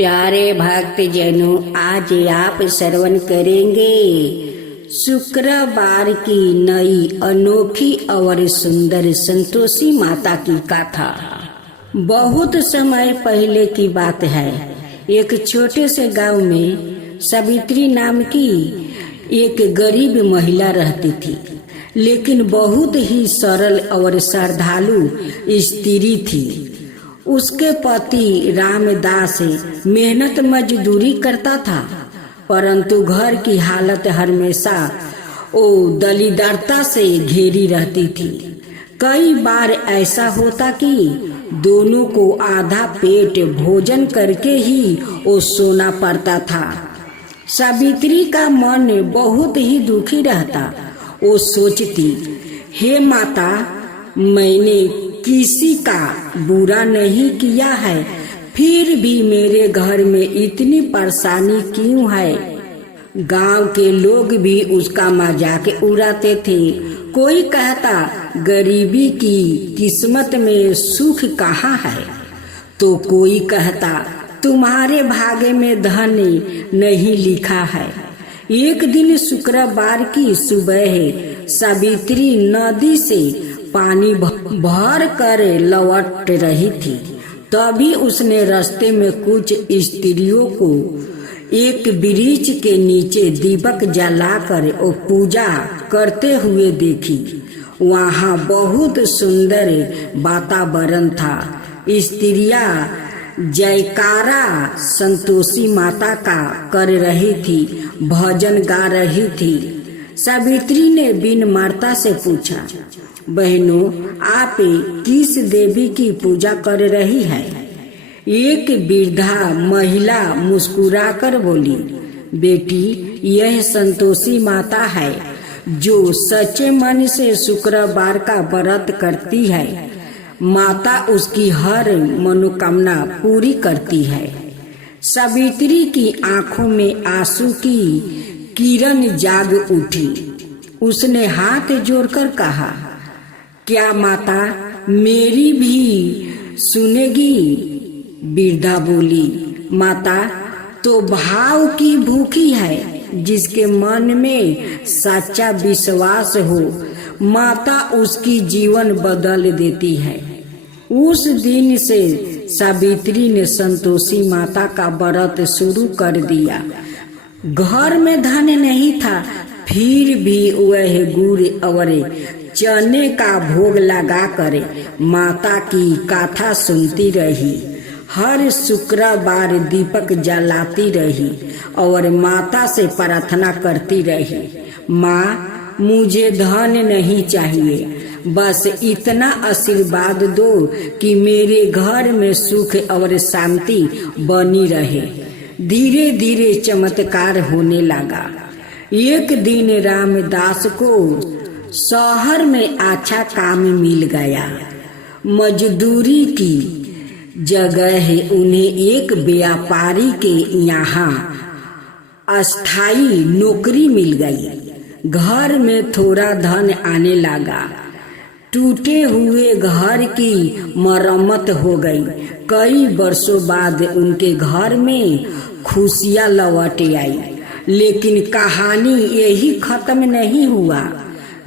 प्यारे भक्त जनों, आज आप श्रवण करेंगे शुक्रवार की नई अनोखी और सुंदर संतोषी माता की कथा। बहुत समय पहले की बात है। एक छोटे से गांव में सावित्री नाम की एक गरीब महिला रहती थी, लेकिन बहुत ही सरल और श्रद्धालु स्त्री थी। उसके पति रामदास मेहनत मजदूरी करता था, परंतु घर की हालत हमेशा दरिद्रता से घेरी रहती थी। कई बार ऐसा होता कि दोनों को आधा पेट भोजन करके ही सोना पड़ता था। सावित्री का मन बहुत ही दुखी रहता। वो सोचती, हे माता, मैंने किसी का बुरा नहीं किया है, फिर भी मेरे घर में इतनी परेशानी क्यों है। गांव के लोग भी उसका मजाक उड़ाते थे। कोई कहता, गरीबी की किस्मत में सुख कहाँ है, तो कोई कहता, तुम्हारे भाग्य में धन नहीं लिखा है। एक दिन शुक्रवार की सुबह सावित्री नदी से पानी भर कर लौट रही थी। तभी उसने रास्ते में कुछ स्त्रियों को एक वृक्ष के नीचे दीपक जलाकर और पूजा करते हुए देखी। वहाँ बहुत सुंदर वातावरण था। स्त्रियां जयकारा संतोषी माता का कर रही थी, भजन गा रही थी। सावित्री ने बिन माता से पूछा, बहनों, आप किस देवी की पूजा कर रही है? एक वृद्धा महिला मुस्कुराकर बोली, बेटी, यह संतोषी माता है जो सच्चे मन से शुक्रवार का व्रत करती है। माता उसकी हर मनोकामना पूरी करती है। सावित्री की आंखों में आंसू की किरण जाग उठी। उसने हाथ जोड़कर कहा, क्या माता मेरी भी सुनेगी? वृद्धा बोली, माता तो भाव की भूखी है, जिसके मन में सच्चा विश्वास हो, माता उसकी जीवन बदल देती है। उस दिन से सावित्री ने संतोषी माता का व्रत शुरू कर दिया। घर में धन नहीं था, फिर भी वह गुड़ और चने का भोग लगा कर माता की कथा सुनती रही। हर शुक्रवार दीपक जलाती रही और माता से प्रार्थना करती रही, माँ, मुझे धन नहीं चाहिए, बस इतना आशीर्वाद दो कि मेरे घर में सुख और शांति बनी रहे। धीरे धीरे चमत्कार होने लगा। एक दिन रामदास को शहर में अच्छा काम मिल गया। मजदूरी की जगह उन्हें एक व्यापारी के यहाँ अस्थायी नौकरी मिल गई। घर में थोड़ा धन आने लगा। टूटे हुए घर की मरम्मत हो गई। कई वर्षों बाद उनके घर में खुशियाँ लौट आई। लेकिन कहानी यही खत्म नहीं हुआ।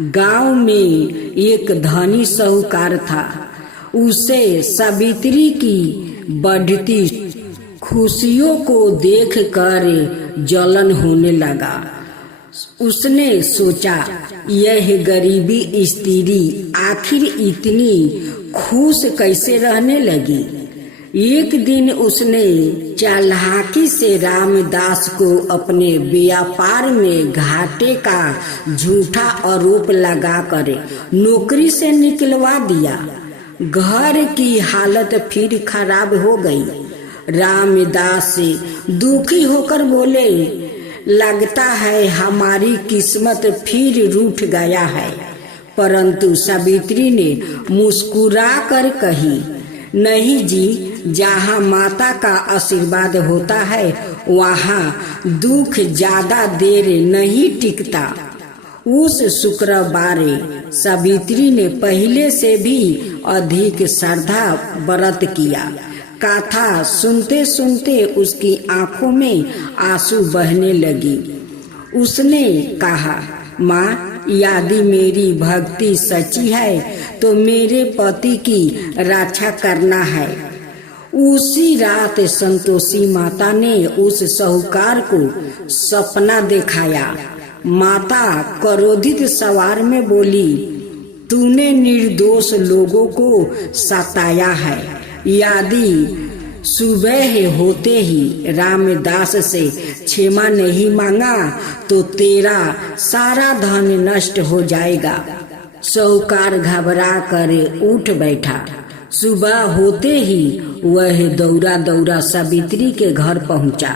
गांव में एक धनी साहूकार था। उसे सावित्री की बढ़ती खुशियों को देखकर जलन होने लगा। उसने सोचा, यह गरीबी स्त्री आखिर इतनी खुश कैसे रहने लगी। एक दिन उसने चालाकी से रामदास को अपने व्यापार में घाटे का झूठा आरोप लगाकर नौकरी से निकलवा दिया। घर की हालत फिर खराब हो गई। रामदास दुखी होकर बोले, लगता है हमारी किस्मत फिर रूठ गया है। परंतु सावित्री ने मुस्कुरा कर कही, नहीं जी, जहाँ माता का आशीर्वाद होता है वहाँ दुख ज्यादा देर नहीं टिकता। उस शुक्रवार सावित्री ने पहले से भी अधिक श्रद्धा व्रत किया। कथा सुनते सुनते उसकी आंखों में आंसू बहने लगी। उसने कहा, माँ, यदि मेरी भक्ति सच्ची है तो मेरे पति की रक्षा करना है। उसी रात संतोषी माता ने उस साहूकार को सपना दिखाया। माता क्रोधित स्वर में बोली, तूने निर्दोष लोगों को सताया है। यदि सुबह होते ही रामदास से क्षमा नहीं मांगा तो तेरा सारा धन नष्ट हो जाएगा। साहूकार घबरा कर उठ बैठा। सुबह होते ही वह दौड़ा दौड़ा सावित्री के घर पहुंचा।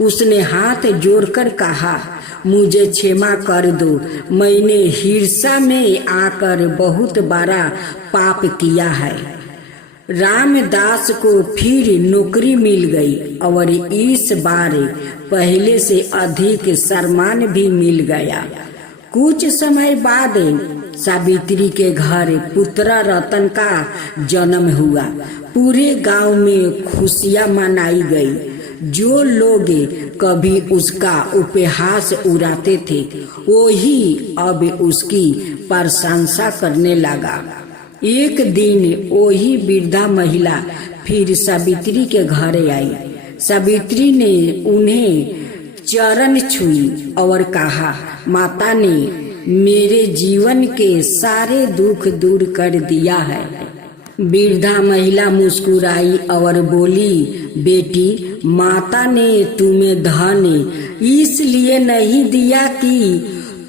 उसने हाथ जोड़कर कहा, मुझे क्षमा कर दो, मैंने हिरसा में आकर बहुत बड़ा पाप किया है। रामदास को फिर नौकरी मिल गई और इस बार पहले से अधिक सम्मान भी मिल गया। कुछ समय बाद सावित्री के घर पुत्र रतन का जन्म हुआ। पूरे गांव में खुशियां मनाई गई। जो लोग कभी उसका उपहास उड़ाते थे वही अब उसकी प्रशंसा करने लगा। एक दिन वही वृद्धा महिला फिर सावित्री के घर आई। सावित्री ने उन्हें चरण छुई और कहा, माता ने मेरे जीवन के सारे दुख दूर कर दिया है। वृद्धा महिला मुस्कुराई और बोली, बेटी, माता ने तुम्हें धन इसलिए नहीं दिया कि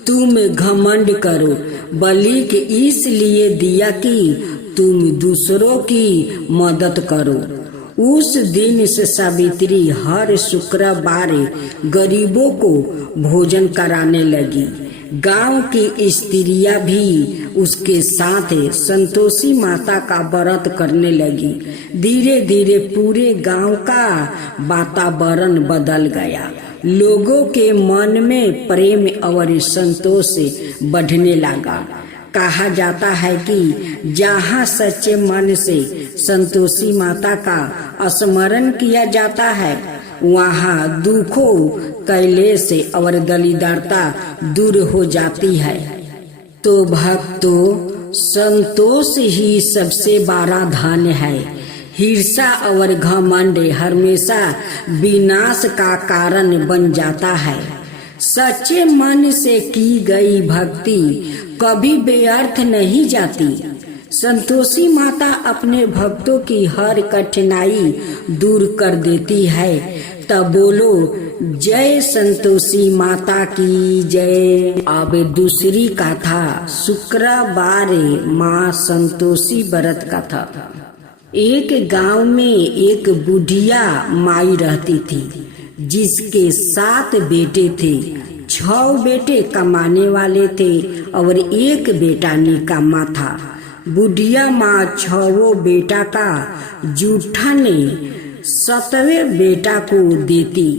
तुम घमंड करो, बल्कि इसलिए दिया कि तुम दूसरों की मदद करो। उस दिन से सावित्री हर शुक्रवार गरीबों को भोजन कराने लगी। गांव की स्त्रियां भी उसके साथ संतोषी माता का व्रत करने लगी। धीरे धीरे पूरे गांव का वातावरण बदल गया। लोगों के मन में प्रेम और संतोष बढ़ने लगा। कहा जाता है कि जहाँ सच्चे मन से संतोषी माता का स्मरण किया जाता है वहाँ दुखों, क्लेश और दरिद्रता दूर हो जाती है। तो भक्तों, संतोष ही सबसे बड़ा धन है। हिरसा और घमंड हमेशा विनाश का कारण बन जाता है। सच्चे मन से की गई भक्ति कभी व्यर्थ नहीं जाती। संतोषी माता अपने भक्तों की हर कठिनाई दूर कर देती है। तब बोलो, जय संतोषी माता की जय। अब दूसरी कथा, शुक्रवार माँ संतोषी व्रत कथा। एक गांव में एक बुढ़िया माई रहती थी जिसके 7 बेटे थे। 6 बेटे कमाने वाले थे और एक बेटा निकम्मा था। बुढ़िया माँ 6 बेटा का जूठन 7वें बेटा को देती।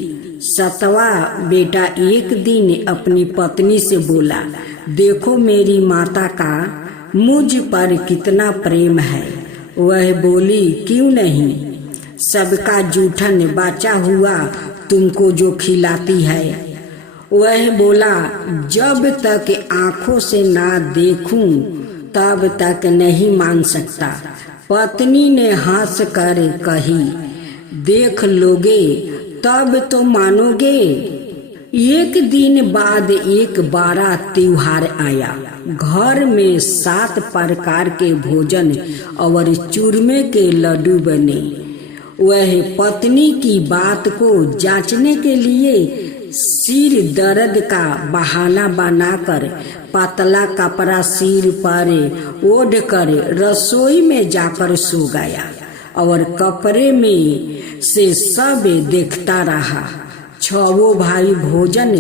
7वां बेटा एक दिन अपनी पत्नी से बोला, देखो मेरी माता का मुझ पर कितना प्रेम है। वह बोली, क्यों नहीं, सबका जूठन बचा हुआ तुमको जो खिलाती है। वह बोला, जब तक आंखों से ना देखूं तब तक नहीं मान सकता। पत्नी ने हंस कर कही, देख लोगे तब तो मानोगे। एक दिन बाद एक बड़ा त्योहार आया। घर में 7 प्रकार के भोजन और चूरमे के लड्डू बने। वह पत्नी की बात को जांचने के लिए सिर दर्द का बहाना बनाकर पतला कपड़ा सिर पर ओढ़कर रसोई में जाकर सो गया और कपड़े में से सब देखता रहा। 6 भाई भोजन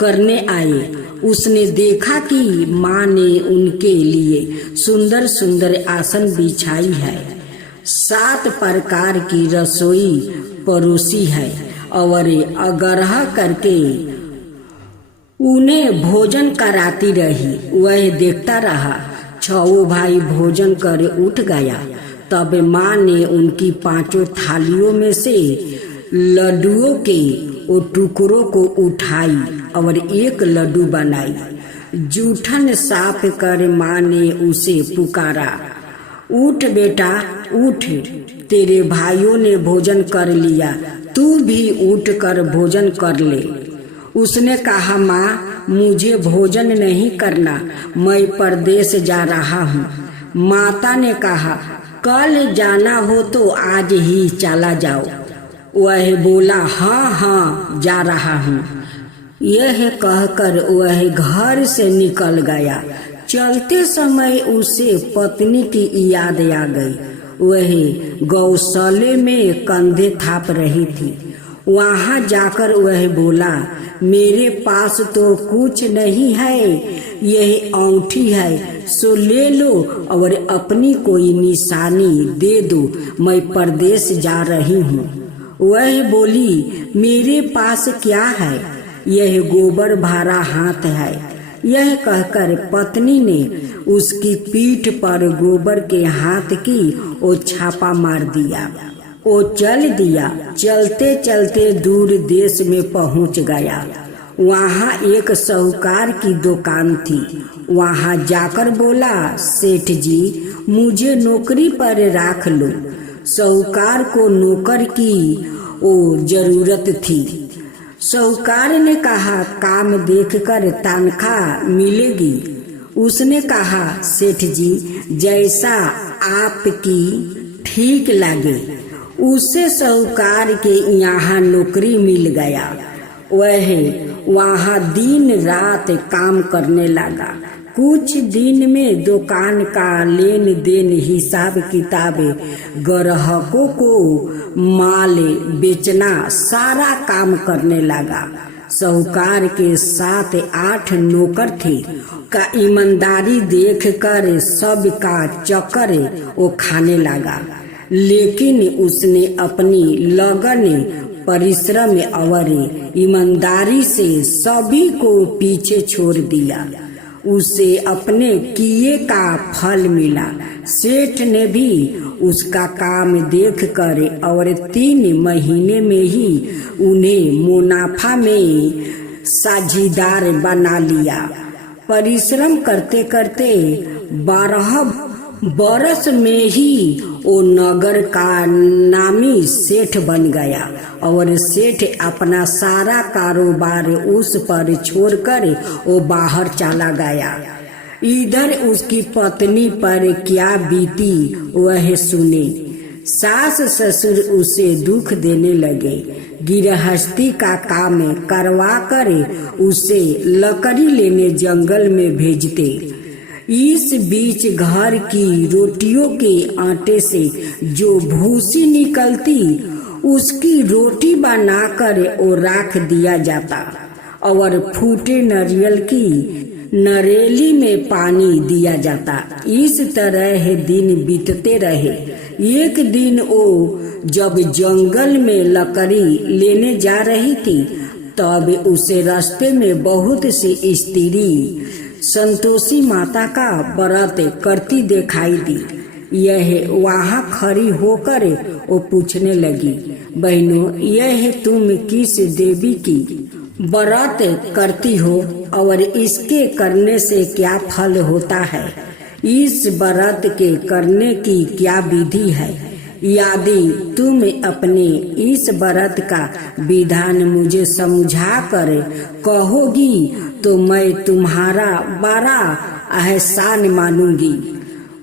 करने आए। उसने देखा कि माँ ने उनके लिए सुंदर सुंदर आसन बिछाई है, 7 प्रकार की रसोई परोसी है और आग्रह करके उन्हें भोजन कराती रही। वह देखता रहा। 6 भाई भोजन कर उठ गया तब माँ ने उनकी 5 थालियों में से लड्डुओं के वो टुकड़ों को उठाई और एक लड्डू बनाई। जूठन साफ कर माँ ने उसे पुकारा, उठ बेटा उठ, तेरे भाइयों ने भोजन कर लिया, तू भी उठ कर भोजन कर ले। उसने कहा, माँ मुझे भोजन नहीं करना, मैं परदेश जा रहा हूँ। माता ने कहा, कल जाना हो तो आज ही चला जाओ। वह बोला, हाँ हाँ जा रहा हूँ। यह कहकर वह घर से निकल गया। चलते समय उसे पत्नी की याद आ गई। वह गौशाले में कंधे थाप रही थी। वहां जाकर वह बोला, मेरे पास तो कुछ नहीं है, यह अंगूठी है, सो ले लो और अपनी कोई निशानी दे दो, मैं परदेश जा रही हूँ। वह बोली, मेरे पास क्या है, यह गोबर भरा हाथ है। यह कहकर पत्नी ने उसकी पीठ पर गोबर के हाथ की वो छापा मार दिया। वो चल दिया। चलते चलते दूर देश में पहुंच गया। वहाँ एक साहूकार की दुकान थी। वहाँ जाकर बोला, सेठ जी मुझे नौकरी पर राख लो। साहूकार को नौकर की वो जरूरत थी। साहूकार ने कहा, काम देखकर तनख्वाह मिलेगी। उसने कहा, सेठ जी जैसा आपकी ठीक लगे। उसे साहूकार के यहाँ नौकरी मिल गया। वह वहाँ दिन रात काम करने लगा। कुछ दिन में दुकान का लेन देन, हिसाब किताब, ग्राहकों को माल बेचना, सारा काम करने लगा। साहूकार के 7-8 नौकर थे। का ईमानदारी देखकर सबका चक्कर वो खाने लगा। लेकिन उसने अपनी लगन, परिश्रम और ईमानदारी से सभी को पीछे छोड़ दिया। उसे अपने किए का फल मिला। सेठ ने भी उसका काम देखकर और 3 महीने में ही उन्हें मुनाफा में साझीदार बना लिया। परिश्रम करते करते 12 बरस में ही वो नगर का नामी सेठ बन गया और सेठ अपना सारा कारोबार उस पर छोड़कर वो बाहर चला गया। इधर उसकी पत्नी पर क्या बीती वह सुने। सास ससुर उसे दुख देने लगे। गृहस्थी का काम करवा कर उसे लकड़ी लेने जंगल में भेजते। इस बीच घर की रोटियों के आटे से जो भूसी निकलती उसकी रोटी बनाकर वो राख दिया जाता और फूटे नारियल की नरेली में पानी दिया जाता। इस तरह दिन बीतते रहे। एक दिन वो जब जंगल में लकड़ी लेने जा रही थी तब उसे रास्ते में बहुत सी स्त्री संतोषी माता का व्रत करती दिखाई दी। यह वहाँ खड़ी होकर वो पूछने लगी, बहनों यह तुम किस देवी की व्रत करती हो और इसके करने से क्या फल होता है? इस व्रत के करने की क्या विधि है? यदि तुम अपने इस व्रत का विधान मुझे समझा कर कहोगी तो मैं तुम्हारा बड़ा एहसान मानूंगी।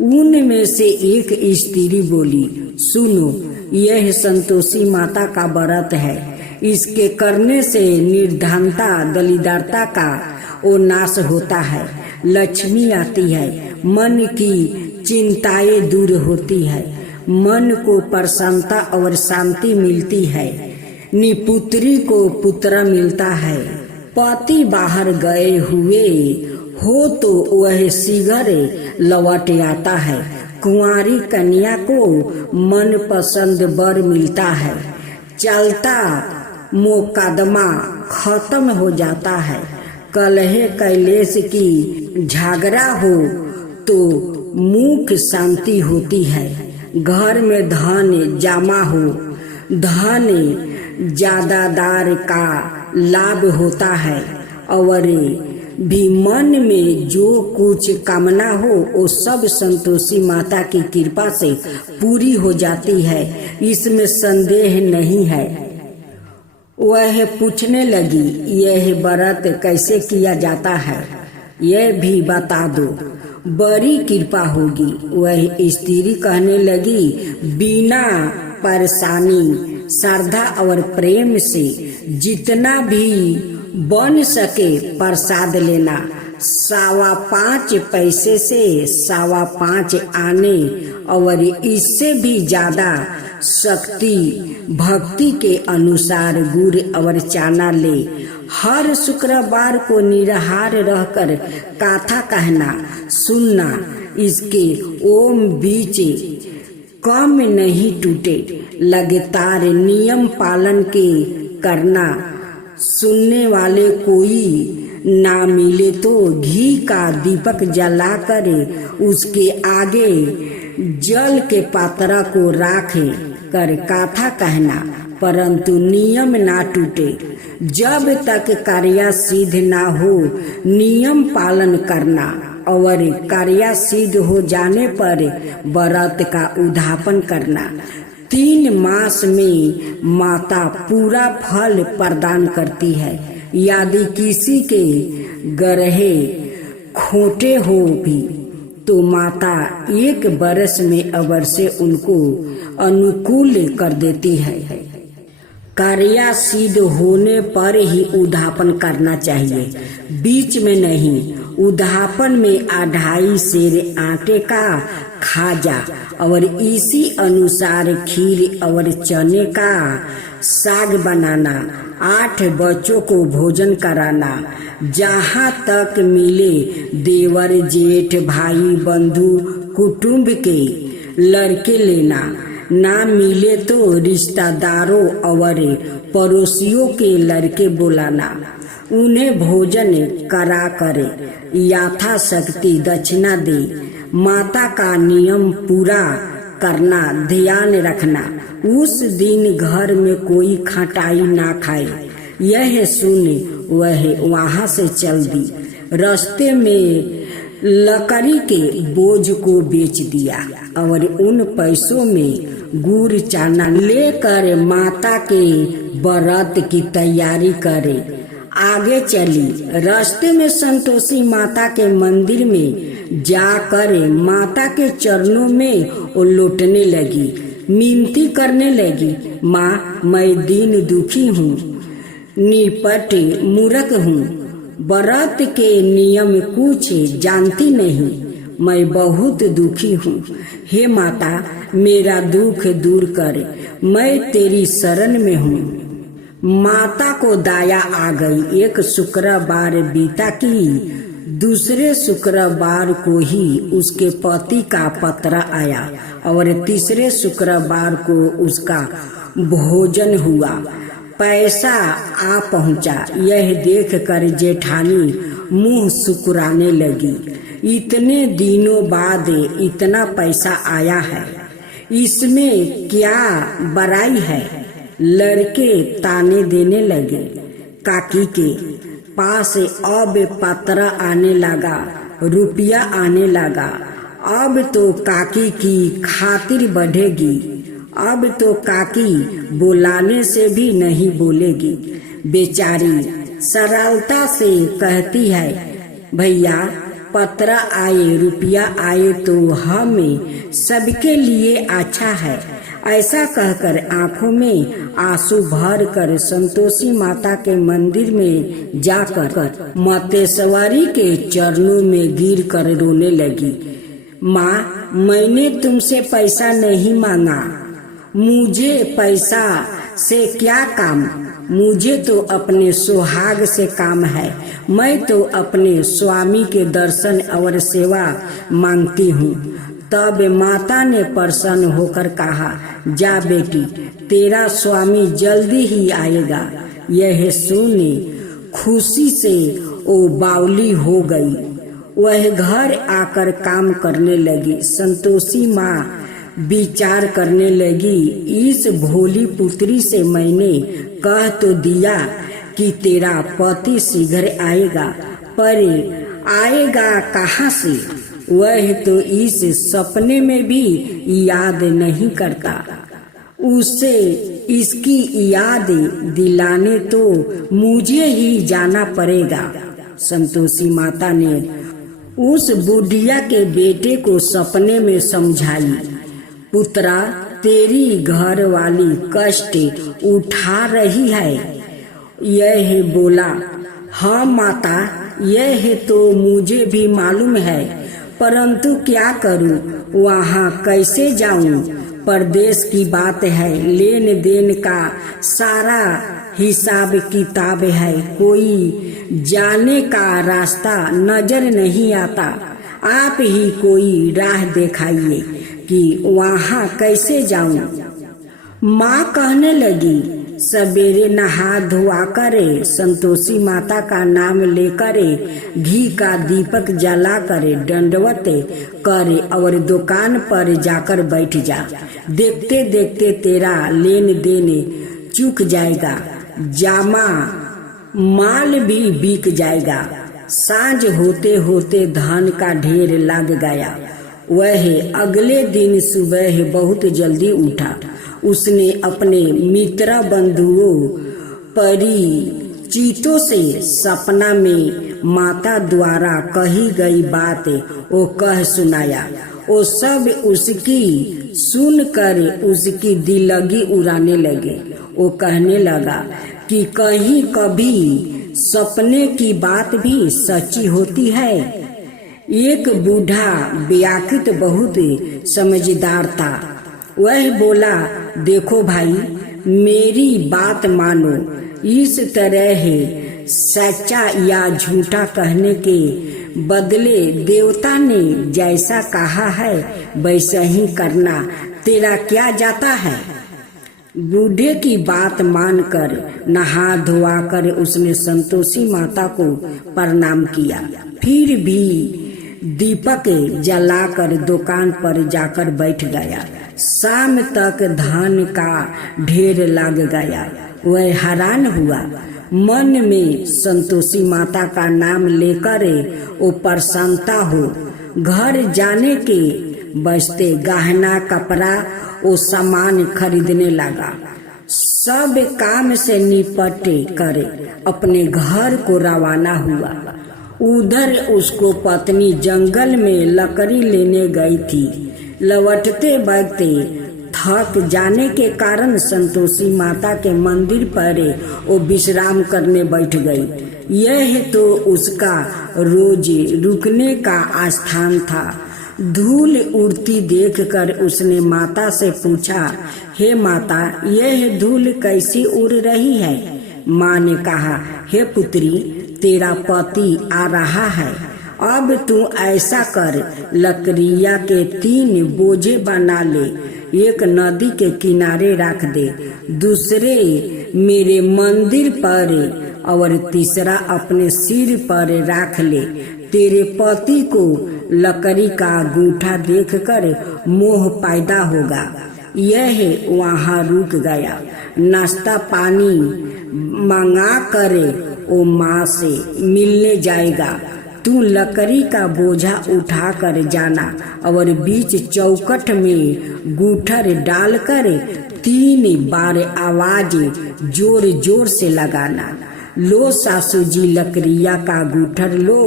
उनमें से एक स्त्री बोली, सुनो, यह संतोषी माता का व्रत है। इसके करने से निर्धनता दरिद्रता का वो नाश होता है, लक्ष्मी आती है, मन की चिंताएं दूर होती है, मन को प्रसन्नता और शांति मिलती है, निपुत्री को पुत्र मिलता है, पति बाहर गए हुए हो तो वह शीघ्र लौट आता है, कुंवारी कन्या को मन पसंद वर मिलता है, चलता मुकदमा खत्म हो जाता है, कलह कैलेश की झगड़ा हो तो मुख शांति होती है, घर में धन जमा हो, धन ज्यादादार का लाभ होता है, और भी मन में जो कुछ कामना हो वो सब संतोषी माता की कृपा से पूरी हो जाती है, इसमें संदेह नहीं है। वह पूछने लगी, यह व्रत कैसे किया जाता है, यह भी बता दो, बड़ी कृपा होगी। वह स्त्री कहने लगी, बिना परेशानी, श्रद्धा और प्रेम से जितना भी बन सके प्रसाद लेना, 5.25 पैसे से 5.25 आने, और इससे भी ज्यादा शक्ति भक्ति के अनुसार गुड़ और चाना ले। हर शुक्रवार को निराहार रहकर कथा कहना सुनना, इसके ओम बीच कम नहीं टूटे, लगातार नियम पालन के करना। सुनने वाले कोई ना मिले तो घी का दीपक जलाकर उसके आगे जल के पात्रा को राखे कर कथा कहना, परंतु नियम ना टूटे। जब तक कार्य सिद्ध ना हो नियम पालन करना, और कार्य सिद्ध हो जाने पर व्रत का उद्यापन करना। 3 मास में माता पूरा फल प्रदान करती है। यदि किसी के ग्रहे खोटे हो भी तो माता 1 वर्ष में अवश्य उनको अनुकूल कर देती है। कार्य सिद्ध होने पर ही उद्यापन करना चाहिए, बीच में नहीं। उद्यापन में 2.5 सेर आटे का खाजा और इसी अनुसार खीर और चने का साग बनाना, 8 बच्चों को भोजन कराना, जहाँ तक मिले देवर जेठ भाई बंधु कुटुंब के लड़के लेना, ना मिले तो रिश्तेदारों और पड़ोसियों के लड़के बुलाना, उन्हें भोजन करा कर यथाशक्ति दक्षिणा दे। माता का नियम पूरा करना, ध्यान रखना, उस दिन घर में कोई खटाई ना खाए। यह सुन वह वहाँ से चल दी। रास्ते में लकड़ी के बोझ को बेच दिया और उन पैसों में गुड़ चाना लेकर माता के व्रत की तैयारी करे। आगे चली। रास्ते में संतोषी माता के मंदिर में जाकर माता के चरणों में वो लौटने लगी, मिनती करने लगी, माँ मैं दीन दुखी हूँ, निपट मूर्ख हूँ, व्रत के नियम कुछ जानती नहीं, मैं बहुत दुखी हूँ। हे माता मेरा दुख दूर कर, मैं तेरी शरण में हूँ। माता को दया आ गई। एक शुक्रवार बीता कि दूसरे शुक्रवार को ही उसके पति का पत्र आया और तीसरे शुक्रवार को उसका भोजन हुआ, पैसा आ पहुंचा। यह देखकर जेठानी मुंह सुकुराने लगी। इतने दिनों बाद इतना पैसा आया है, इसमें क्या बड़ाई है। लड़के ताने देने लगे। काकी के पास अब पत्र आने लगा, रुपया आने लगा। अब तो काकी की खातिर बढ़ेगी, अब तो काकी बुलाने से भी नहीं बोलेगी। बेचारी सरलता से कहती है, भैया पत्र आए, रुपया आए तो हमें सबके लिए अच्छा है। ऐसा कहकर आंखों में आंसू भर कर संतोषी माता के मंदिर में जाकर मतेश्वरी के चरणों में गिर कर रोने लगी। माँ मैंने तुमसे पैसा नहीं मांगा, मुझे पैसा से क्या काम, मुझे तो अपने सुहाग से काम है। मैं तो अपने स्वामी के दर्शन और सेवा मांगती हूँ। तब माता ने प्रसन्न होकर कहा, जा बेटी तेरा स्वामी जल्दी ही आएगा। यह सुने खुशी से वो बावली हो गई। वह घर आकर काम करने लगी। संतोषी माँ विचार करने लगी, इस भोली पुत्री से मैंने कह तो दिया कि तेरा पति शीघ्र आएगा, पर आएगा कहाँ से? वह तो इस सपने में भी याद नहीं करता। उसे इसकी याद दिलाने तो मुझे ही जाना पड़ेगा। संतोषी माता ने उस बुढ़िया के बेटे को सपने में समझाई, पुत्रा, तेरी घर वाली कष्ट उठा रही है। यह बोला, हाँ माता, यह तो मुझे भी मालूम है, परंतु क्या करूं, वहाँ कैसे जाऊं? परदेश की बात है, लेन देन का सारा हिसाब किताब है, कोई जाने का रास्ता नजर नहीं आता। आप ही कोई राह दिखाइए कि वहाँ कैसे जाऊं। माँ कहने लगी, सवेरे नहा धोआ करे, संतोषी माता का नाम लेकर घी का दीपक जला करे, दंडवत करे और दुकान पर जाकर बैठ जा। देखते देखते तेरा लेन देन चूक जाएगा, जामा माल भी बिक जाएगा। सांझ होते होते धन का ढेर लग गया। वह अगले दिन सुबह बहुत जल्दी उठा। उसने अपने मित्र बंधुओं परिचितों से सपना में माता द्वारा कही गई बात वो कह सुनाया। वो सब उसकी सुनकर उसकी दिलगी उड़ाने लगे। वो कहने लगा कि कहीं कभी सपने की बात भी सच्ची होती है। एक बूढ़ा व्याकुत बहुत समझदार था। वह बोला, देखो भाई, मेरी बात मानो, इस तरह सच्चा या झूठा कहने के बदले देवता ने जैसा कहा है वैसा ही करना, तेरा क्या जाता है? बूढ़े की बात मानकर नहा धोआ कर उसने संतोषी माता को प्रणाम किया। फिर भी दीपक जलाकर दुकान पर जाकर बैठ गया। शाम तक धन का ढेर लग गया। वह हैरान हुआ। मन में संतोषी माता का नाम लेकर वो प्रसन्नता हो। घर जाने के बचते गहना कपड़ा वो सामान खरीदने लगा। सब काम से निपटे कर अपने घर को रवाना हुआ। उधर उसको पत्नी जंगल में लकड़ी लेने गई थी। लौटते वक्त थक जाने के कारण संतोषी माता के मंदिर पर वो विश्राम करने बैठ गई। यह तो उसका रोज रुकने का स्थान था। धूल उड़ती देखकर उसने माता से पूछा, हे माता, यह धूल कैसी उड़ रही है? माँ ने कहा, हे पुत्री, तेरा पति आ रहा है। अब तू ऐसा कर, लकड़िया के 3 बोझे बना ले, एक नदी के किनारे रख दे, दूसरे मेरे मंदिर पर और तीसरा अपने सिर पर रख ले। तेरे पति को लकड़ी का अंगूठा देखकर मोह पैदा होगा। यह वहाँ रुक गया। नाश्ता पानी मंगा कर वो माँ से मिलने जाएगा। तू लकड़ी का बोझा उठा कर जाना और बीच चौखट में गूठर डालकर 3 बार आवाज जोर जोर से लगाना। लो सासू जी, लकड़िया का गूठर लो,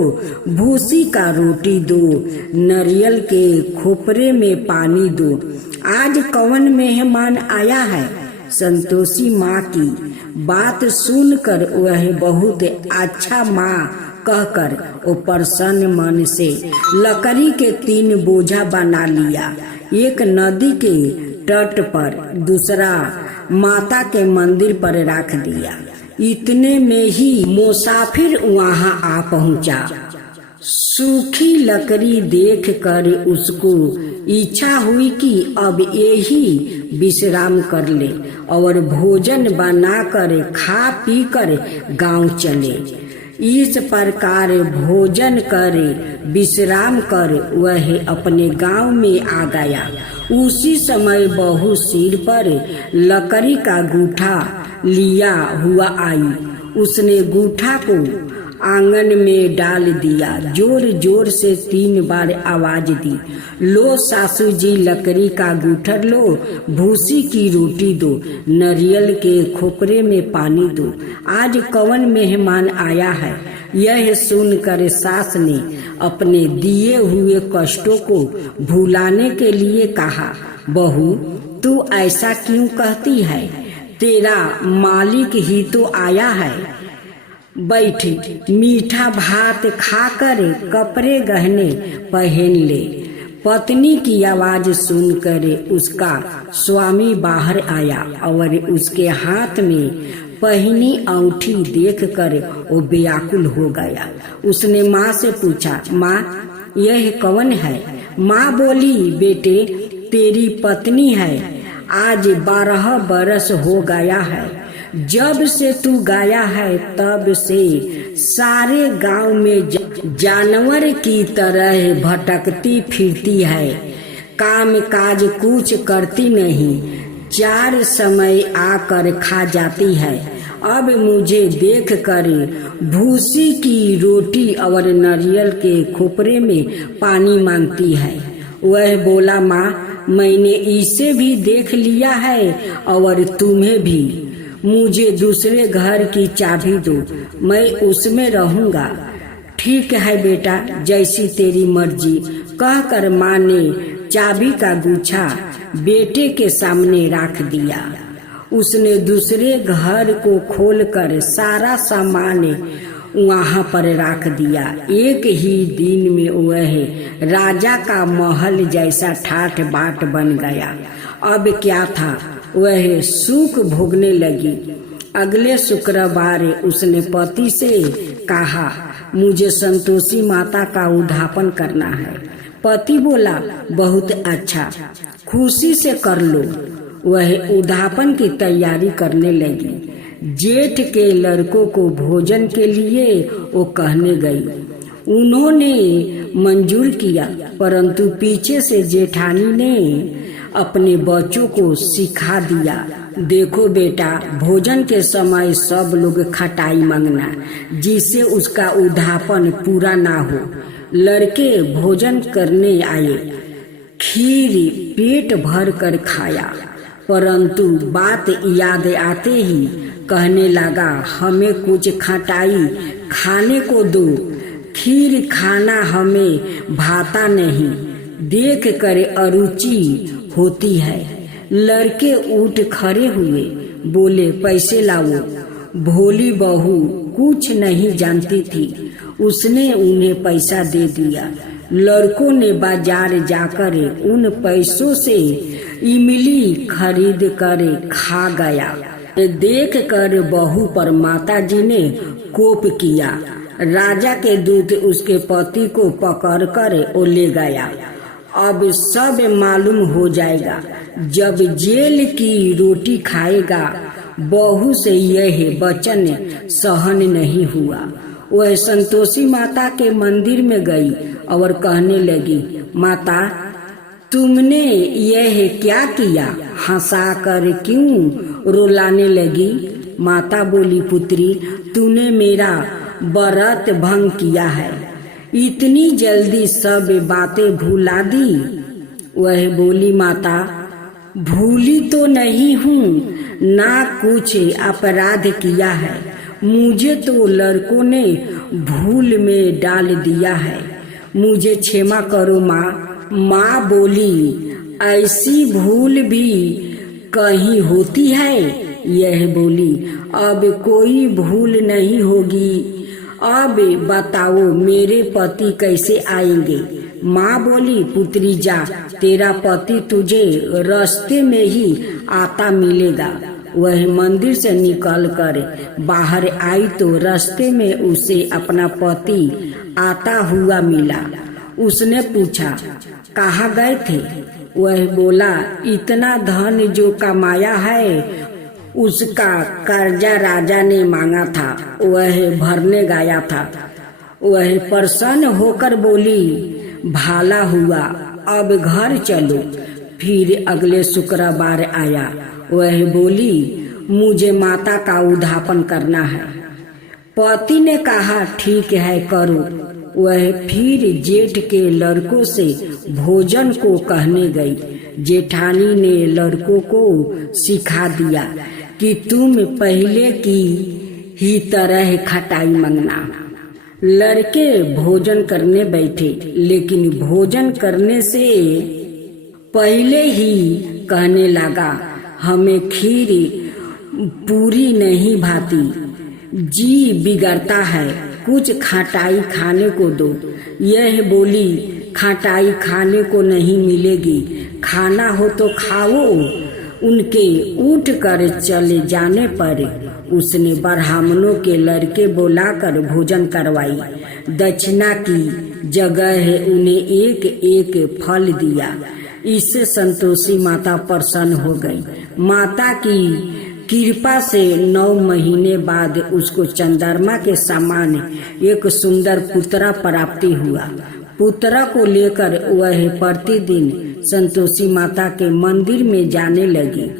भूसी का रोटी दो, नारियल के खोपरे में पानी दो। आज कौन मेहमान आया है? संतोषी माँ की बात सुनकर वह बहुत अच्छा माँ कहकर वो प्रसन्न मन से लकड़ी के 3 बोझा बना लिया। एक नदी के तट पर, दूसरा माता के मंदिर पर रख दिया। इतने में ही मुसाफिर वहाँ आ पहुँचा। सूखी लकड़ी देखकर उसको इच्छा हुई कि अब यही विश्राम कर ले और भोजन बनाकर खा पी कर गांव चले। इस प्रकार भोजन कर विश्राम कर वह अपने गांव में आ गया। उसी समय बहू सिर पर लकड़ी का गूठा लिया हुआ आई। उसने गूठा को आंगन में डाल दिया। जोर जोर से 3 बार आवाज दी, लो सासू जी लकड़ी का गूठर लो, भूसी की रोटी दो, नारियल के खोपरे में पानी दो, आज कौन मेहमान आया है। यह सुनकर सास ने अपने दिए हुए कष्टों को भुलाने के लिए कहा, बहू तू ऐसा क्यों कहती है, तेरा मालिक ही तो आया है। बैठ, मीठा भात खाकर कपड़े गहने पहन ले। पत्नी की आवाज सुनकर उसका स्वामी बाहर आया और उसके हाथ में पहनी अंगूठी देखकर वो व्याकुल हो गया। उसने माँ से पूछा, माँ यह कौन है। माँ बोली, बेटे तेरी पत्नी है, आज 12 बरस हो गया है। जब से तू गया है तब से सारे गांव में जानवर की तरह भटकती फिरती है, काम काज कुछ करती नहीं, 4 समय आकर खा जाती है। अब मुझे देखकर भूसी की रोटी और नारियल के खोपरे में पानी मांगती है। वह बोला, माँ मैंने इसे भी देख लिया है और तुम्हें भी। मुझे दूसरे घर की चाबी दो, मैं उसमें रहूंगा। ठीक है बेटा, जैसी तेरी मर्जी, कहकर माँ ने चाबी का गुच्छा बेटे के सामने रख दिया। उसने दूसरे घर को खोलकर सारा सामान वहाँ पर रख दिया। एक ही दिन में वह राजा का महल जैसा ठाठ बाट बन गया। अब क्या था, वह सुख भोगने लगी। अगले शुक्रवार उसने पति से कहा, मुझे संतोषी माता का उद्यापन करना है। पति बोला, बहुत अच्छा, खुशी से कर लो। वह उद्यापन की तैयारी करने लगी। जेठ के लड़कों को भोजन के लिए वो कहने गई। उन्होंने मंजूर किया, परंतु पीछे से जेठानी ने अपने बच्चों को सिखा दिया, देखो बेटा, भोजन के समय सब लोग खटाई मांगना, जिससे उसका उद्यापन पूरा ना हो। लड़के भोजन करने आए, खीर पेट भर कर खाया, परंतु बात याद आते ही कहने लगा, हमें कुछ खटाई खाने को दो, खीर खाना हमें भाता नहीं, देख कर अरुचि होती है। लड़के उठ खड़े हुए, बोले, पैसे लाओ। भोली बहू कुछ नहीं जानती थी, उसने उन्हें पैसा दे दिया। लड़कों ने बाजार जाकर उन पैसों से इमली खरीद कर खा गया। देख कर बहू पर माताजी ने कोप किया। राजा के दूत उसके पति को पकड़कर वो ले गया। अब सब मालूम हो जाएगा। जब जेल की रोटी खाएगा, बहू से यह वचन सहन नहीं हुआ। वह संतोषी माता के मंदिर में गई और कहने लगी, माता तुमने यह क्या किया, हंसाकर क्यों रुलाने लगी। माता बोली, पुत्री तूने मेरा व्रत भंग किया है, इतनी जल्दी सब बातें भुला दी। वह बोली, माता भूली तो नहीं हूँ, ना कुछ अपराध किया है, मुझे तो लड़कों ने भूल में डाल दिया है, मुझे क्षमा करो माँ। माँ बोली, ऐसी भूल भी कहीं होती है। यह बोली, अब कोई भूल नहीं होगी। अब बताओ मेरे पति कैसे आएंगे। माँ बोली, पुत्री जा, तेरा पति तुझे रास्ते में ही आता मिलेगा। वह मंदिर से निकलकर बाहर आई तो रास्ते में उसे अपना पति आता हुआ मिला। उसने पूछा, कहाँ गए थे। वह बोला, इतना धन जो कमाया है उसका कर्जा राजा ने मांगा था, वह भरने गया था। वह प्रसन्न होकर बोली, भाला हुआ, अब घर चलो। फिर अगले शुक्रवार आया। वह बोली, मुझे माता का उद्यापन करना है। पति ने कहा, ठीक है, करो। वह फिर जेठ के लड़कों से भोजन को कहने गई। जेठानी ने लड़कों को सिखा दिया कि तुम पहले की ही तरह खटाई मंगना। लड़के भोजन करने बैठे, लेकिन भोजन करने से पहले ही कहने लगा, हमें खीर पूरी नहीं भाती, जी बिगड़ता है, कुछ खटाई खाने को दो। यह बोली, खटाई खाने को नहीं मिलेगी, खाना हो तो खाओ। उनके उठ कर चले जाने पर उसने ब्राह्मणों के लड़के बुलाकर भोजन करवाई। दक्षिणा की जगह उन्हें एक एक फल दिया। इससे संतोषी माता प्रसन्न हो गई। माता की कृपा से 9 महीने बाद उसको चंद्रमा के समान एक सुंदर पुत्र प्राप्ति हुआ। पुत्र को लेकर वह प्रतिदिन संतोषी माता के मंदिर में जाने लगी।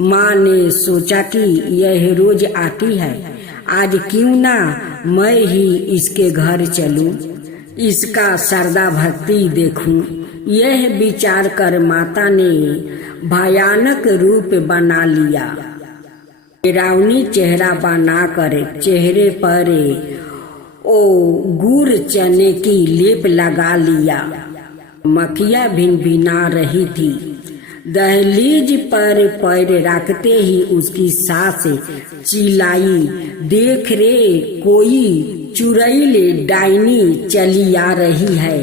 माँ ने सोचा कि यह रोज आती है, आज क्यों ना मैं ही इसके घर चलूं, इसका श्रद्धा भक्ति देखूं। यह विचार कर माता ने भयानक रूप बना लिया। डरावनी चेहरा बनाकर चेहरे पर गुड़ चने की लेप लगा लिया। मक्खियाँ भिनभिना रही थी। दहलीज पर पैर रखते ही उसकी सास चिल्लाई, देख रे, कोई चुड़ैल डाइनी चली आ रही है,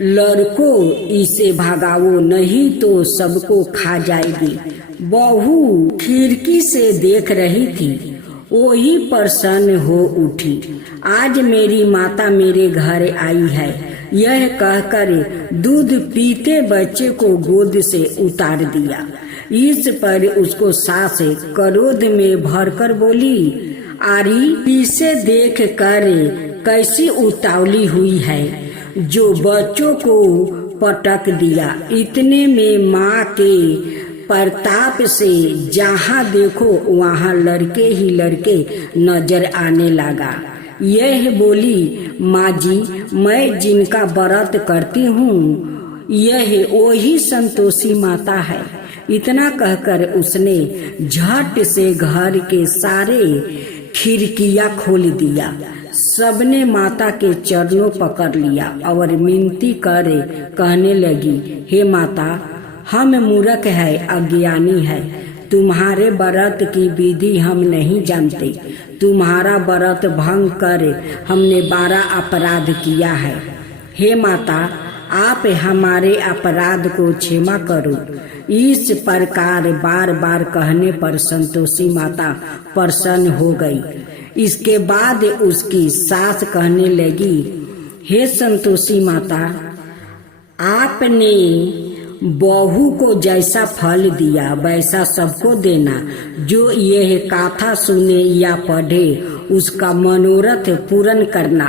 लड़को इसे भगाओ, नहीं तो सबको खा जाएगी। बहू खिड़की से देख रही थी, वही प्रसन्न हो उठी। आज मेरी माता मेरे घर आई है, यह कहकर दूध पीते बच्चे को गोद से उतार दिया। इस पर उसको सास क्रोध में भरकर बोली, आरी, इसे देख कर कैसी उतावली हुई है, जो बच्चों को पटक दिया। इतने में माँ के प्रताप से जहाँ देखो वहाँ लड़के ही लड़के नजर आने लगा। यह बोली, माँ जी, मैं जिनका व्रत करती हूँ यह वही संतोषी माता है। इतना कहकर उसने झट से घर के सारे खिड़कियाँ खोल दिया। सबने माता के चरणों पकड़ लिया और मिनती करे कहने लगी, हे माता, हम मूर्ख है, अज्ञानी है, तुम्हारे व्रत की विधि हम नहीं जानते। तुम्हारा व्रत भंग कर हमने 12 अपराध किया है। हे माता, आप हमारे अपराध को क्षमा करो। इस प्रकार बार बार कहने पर संतोषी माता प्रसन्न हो गई। इसके बाद उसकी सास कहने लगी, हे संतोषी माता, आपने बहू को जैसा फल दिया वैसा सबको देना। जो यह कथा सुने या पढ़े उसका मनोरथ पूर्ण करना।